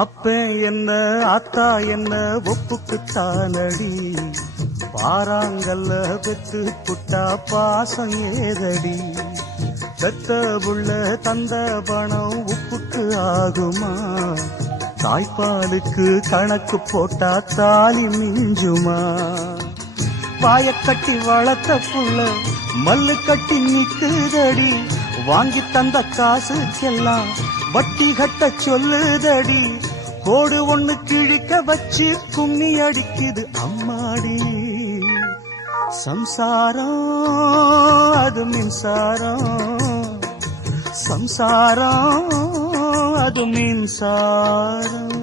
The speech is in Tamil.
அப்ப என்ன ஆத்தா என்ன ஒப்புக்குத்தானடி, பாறாங்கல்ல பெத்து புட்டா பாசம் ஏதடி. பெத்த புள்ள தந்த பணம் உப்புக்கு ஆகுமா, தாய்ப்பாலுக்கு கணக்கு போட்டா தாலி மிஞ்சுமா. வாயக்கட்டி வளர்த்த புள்ள மல்லு கட்டி நிக்குதடி, வாங்கி தந்த காசுக்கெல்லாம் வட்டி கட்ட சொல்லுதடி. கோடு ஒண்ணு கிழிக்க வச்சு கும்மி அடிக்குது அம்மாடி. சம்சாரம் அது மின்சாரம், சம்சாரம் அது மின்சாரம்.